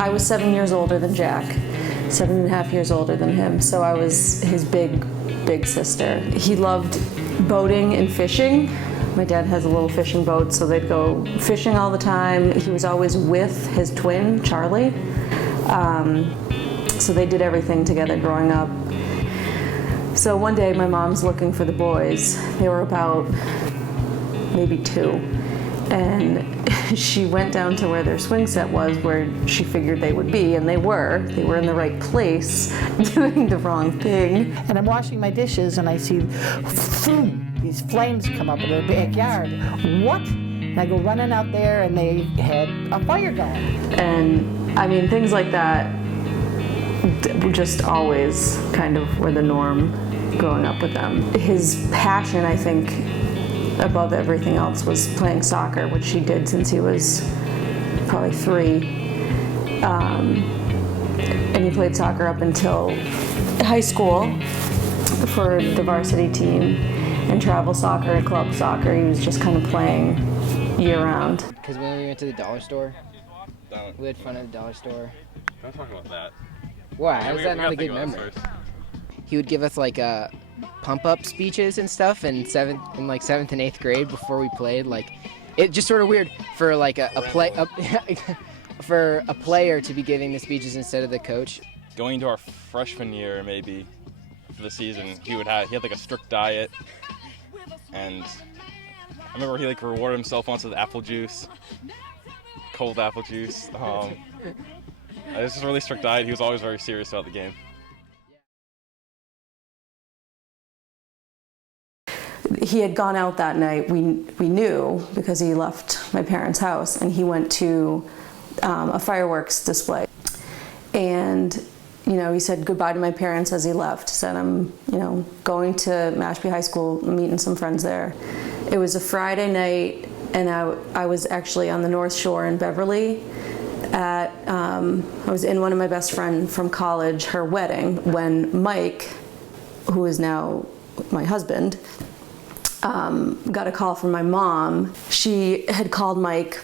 I was 7 years older than Jack, 7.5 years older than him, so I was his big sister. He loved boating and fishing. My dad has a little fishing boat, so they'd go fishing all the time. He was always with his twin, Charlie. So they did everything together growing up. So one day my mom's looking for the boys. They were about maybe 2. And she went down to where their swing set was, where she figured they would be, and they were. They were in the right place, doing the wrong thing. And I'm washing my dishes, and I see these flames come up in the backyard. What? And I go running out there, and they had a fire going. And I mean, things like that just always kind of were the norm growing up with them. His passion, I think, above everything else was playing soccer, which he did since he was probably 3. And he played soccer up until high school for the varsity team, and travel soccer and club soccer. He was just kind of playing year-round. Because when we went to the dollar store, we had fun at the dollar store. Don't talk about that. Why? How is that not a good memory? He would give us like pump-up speeches and stuff in 7th and 8th grade before we played. Like, it just sort of weird for like for a player to be giving the speeches instead of the coach. Going into our freshman year, maybe for the season, he had like a strict diet, and I remember he like rewarded himself once with apple juice, cold apple juice. It was just a really strict diet. He was always very serious about the game. He had gone out that night. We knew because he left my parents' house, and he went to a fireworks display. And he said goodbye to my parents as he left. Said, I'm going to Mashpee High School, meeting some friends there. It was a Friday night, and I was actually on the North Shore in Beverly. I was in one of my best friend from college, her wedding, when Mike, who is now my husband, got a call from my mom. She had called Mike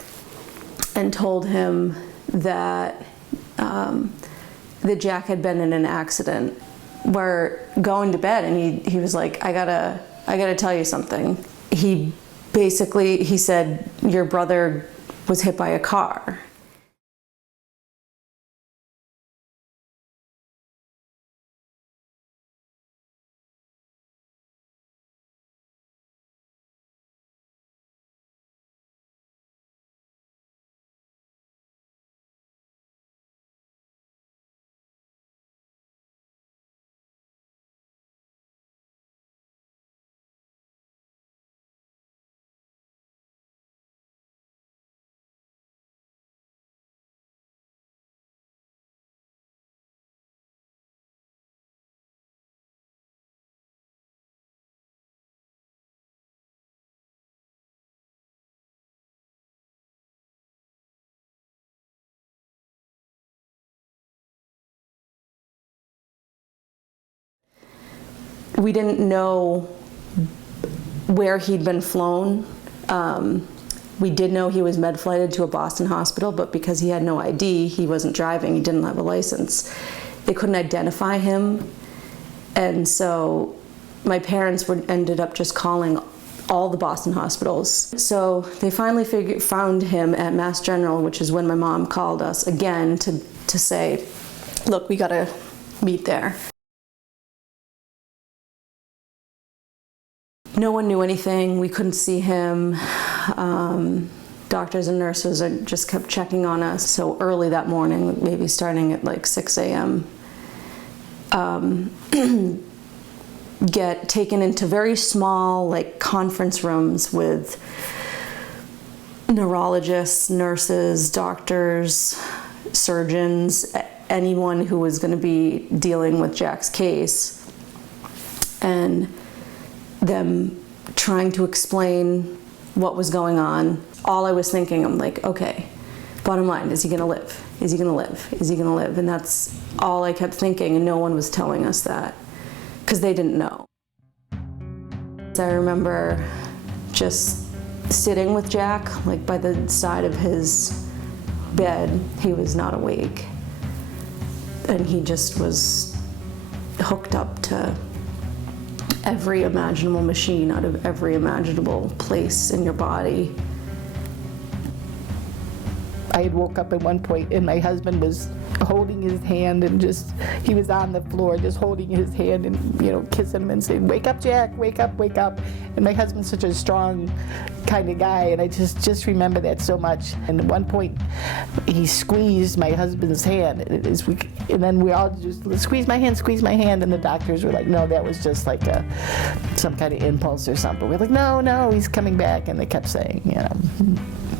and told him that Jack had been in an accident. We're going to bed, and he was like, I gotta tell you something. He said, your brother was hit by a car. We didn't know where he'd been flown. We did know he was med-flighted to a Boston hospital, but because he had no ID, he wasn't driving, he didn't have a license. They couldn't identify him, and so my parents ended up just calling all the Boston hospitals. So they finally found him at Mass General, which is when my mom called us again to say, look, we gotta meet there. No one knew anything. We couldn't see him. Doctors and nurses just kept checking on us. So early that morning, maybe starting at like 6 a.m., get taken into very small like conference rooms with neurologists, nurses, doctors, surgeons, anyone who was going to be dealing with Jack's case, and them trying to explain what was going on. All I was thinking, I'm like, okay, bottom line, is he gonna live? Is he gonna live? Is he gonna live? And that's all I kept thinking, and no one was telling us that, because they didn't know. I remember just sitting with Jack, like by the side of his bed, he was not awake. And he just was hooked up to every imaginable machine out of every imaginable place in your body. I had woke up at one point and my husband was holding his hand and he was on the floor just holding his hand and, kissing him and saying, "Wake up, Jack, wake up, wake up." And my husband's such a strong kind of guy, and I just remember that so much. And at one point, he squeezed my husband's hand, and then we all just, squeeze my hand, and the doctors were like, "No, that was just like some kind of impulse or something." We're like, no, he's coming back, and they kept saying,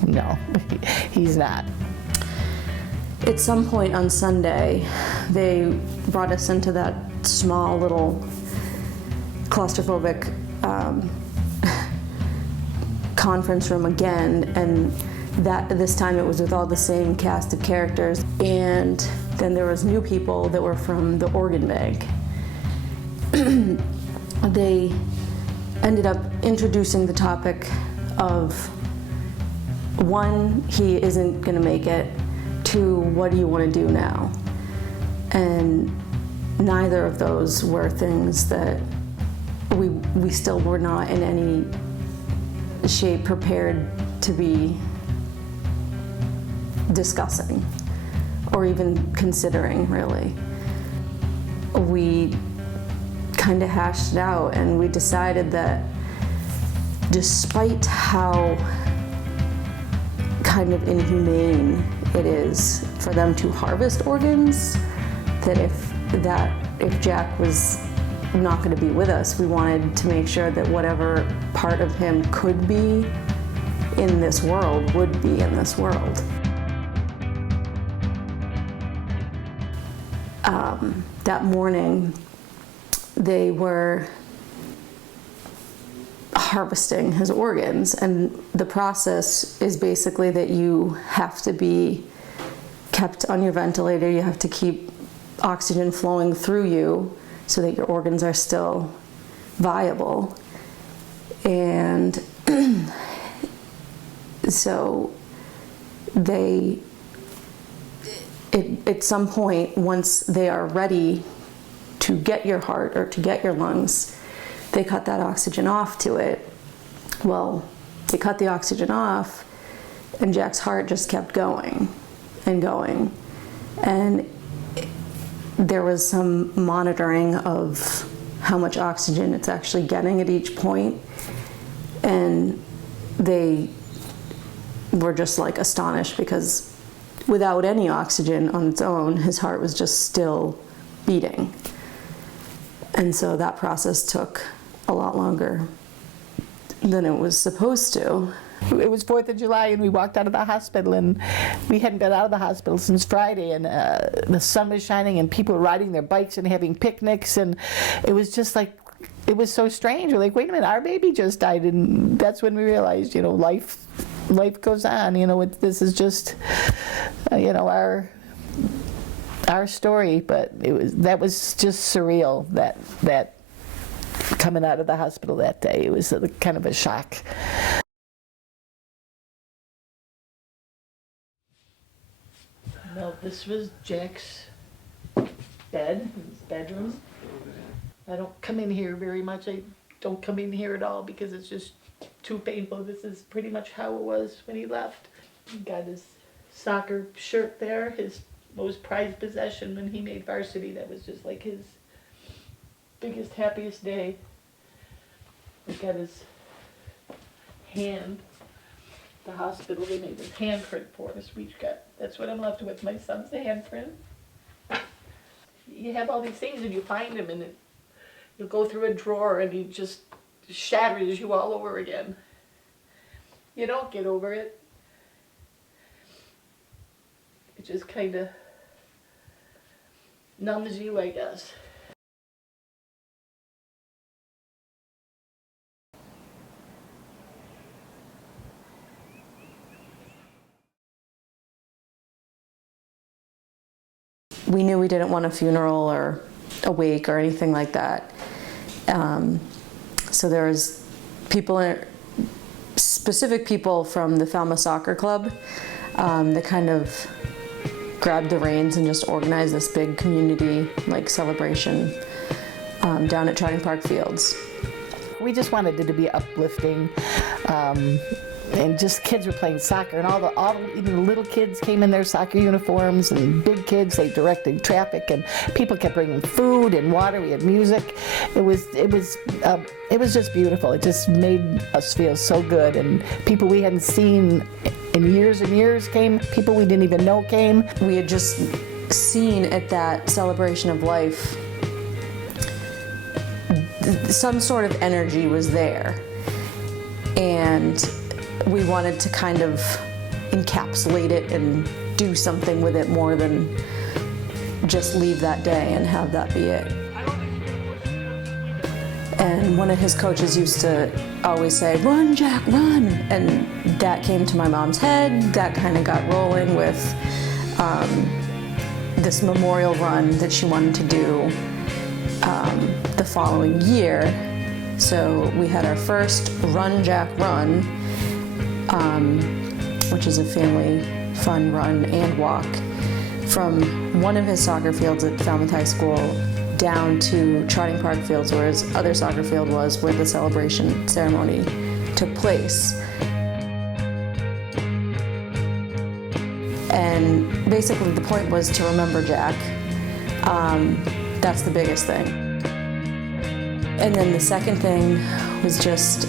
no, he's not. At some point on Sunday, they brought us into that small little claustrophobic conference room again, and this time it was with all the same cast of characters. And then there was new people that were from the organ bank. They ended up introducing the topic of, one, he isn't going to make it. Two, what do you want to do now? And neither of those were things that we still were not in any shape prepared to be discussing or even considering, really. We kind of hashed it out, and we decided that despite how kind of inhumane it is for them to harvest organs, that if Jack was not going to be with us, we wanted to make sure that whatever part of him could be in this world would be in this world. That morning, they were harvesting his organs, and the process is basically that you have to be kept on your ventilator, you have to keep oxygen flowing through you so that your organs are still viable. And so at some point, once they are ready to get your heart or to get your lungs, they cut that oxygen off to it. Well, they cut the oxygen off, and Jack's heart just kept going and going. And there was some monitoring of how much oxygen it's actually getting at each point. And they were just like astonished, because without any oxygen on its own, his heart was just still beating. And so that process took a lot longer than it was supposed to. It was 4th of July, and we walked out of the hospital, and we hadn't been out of the hospital since Friday, and the sun was shining, and people were riding their bikes and having picnics, and it was just like, it was so strange. We're like, wait a minute, our baby just died, and that's when we realized, life goes on. This is just, our story. But that was just surreal. That coming out of the hospital that day, it was kind of a shock. No, this was Jack's bed, his bedroom. I don't come in here very much. I don't come in here at all because it's just too painful. This is pretty much how it was when he left. He got his soccer shirt there, his most prized possession when he made varsity. That was just like his biggest, happiest day. He got his hand. The hospital, they made this handprint for us. That's what I'm left with, my son's handprint. You have all these things and you find them, and you'll go through a drawer and he just shatters you all over again. You don't get over it. It just kind of numbs you, I guess. We knew we didn't want a funeral or a wake or anything like that. So there was specific people from the Falmouth Soccer Club that kind of grabbed the reins and just organized this big community like celebration down at Trotting Park Fields. We just wanted it to be uplifting, and just kids were playing soccer, and even the little kids came in their soccer uniforms, and big kids, they directed traffic, and people kept bringing food and water. We had music. It was just beautiful. It just made us feel so good, and people we hadn't seen in years and years came. People we didn't even know came. We had just seen at that celebration of life some sort of energy was there, and we wanted to kind of encapsulate it and do something with it more than just leave that day and have that be it. And one of his coaches used to always say, "Run, Jack, run!" And that came to my mom's head. That kind of got rolling with this memorial run that she wanted to do the following year. So we had our first Run, Jack, Run, which is a family fun run and walk from one of his soccer fields at Falmouth High School down to Trotting Park Fields, where his other soccer field was, where the celebration ceremony took place. And basically the point was to remember Jack. That's the biggest thing. And then the second thing was just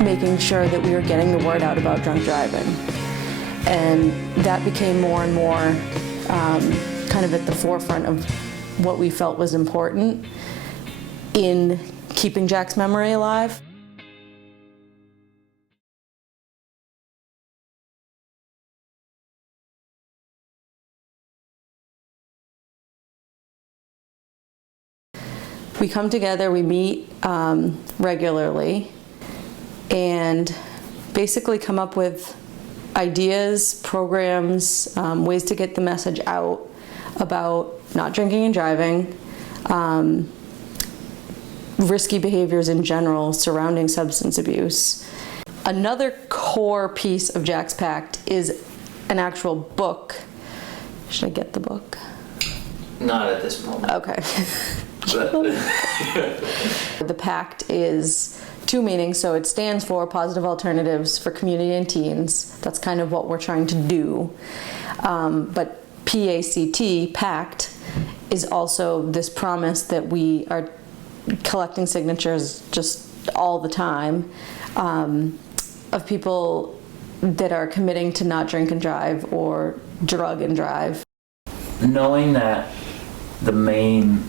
making sure that we were getting the word out about drunk driving. And that became more and more kind of at the forefront of what we felt was important in keeping Jack's memory alive. We come together, we meet regularly, and basically come up with ideas, programs, ways to get the message out about not drinking and driving, risky behaviors in general surrounding substance abuse. Another core piece of Jack's Pact is an actual book. Should I get the book? Not at this moment. Okay. The pact is two meanings, so it stands for Positive Alternatives for Community and Teens. That's kind of what we're trying to do. But PACT, pact, is also this promise that we are collecting signatures just all the time of people that are committing to not drink and drive or drug and drive. Knowing that the main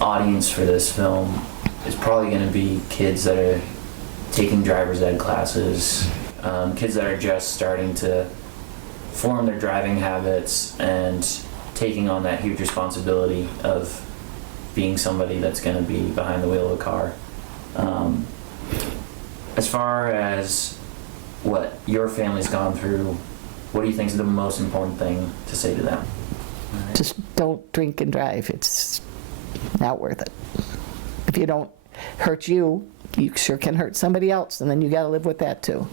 audience for this film is probably going to be kids that are taking driver's ed classes, kids that are just starting to form their driving habits and taking on that huge responsibility of being somebody that's going to be behind the wheel of a car. As far as what your family's gone through, what do you think is the most important thing to say to them? Just don't drink and drive. It's not worth it. If you don't hurt you, you sure can hurt somebody else, and then you got to live with that too.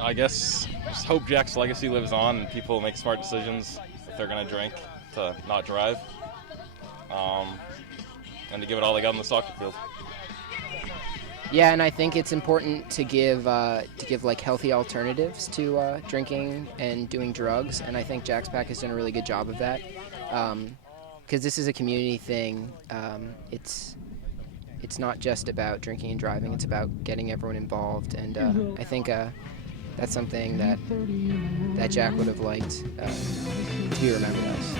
I guess just hope Jack's legacy lives on and people make smart decisions if they're going to drink to not drive, and to give it all they got on the soccer field. Yeah, and I think it's important to give like healthy alternatives to drinking and doing drugs, and I think Jack's Pact has done a really good job of that. Because this is a community thing. It's not just about drinking and driving. It's about getting everyone involved, and I think that's something that Jack would have liked to be remembered as.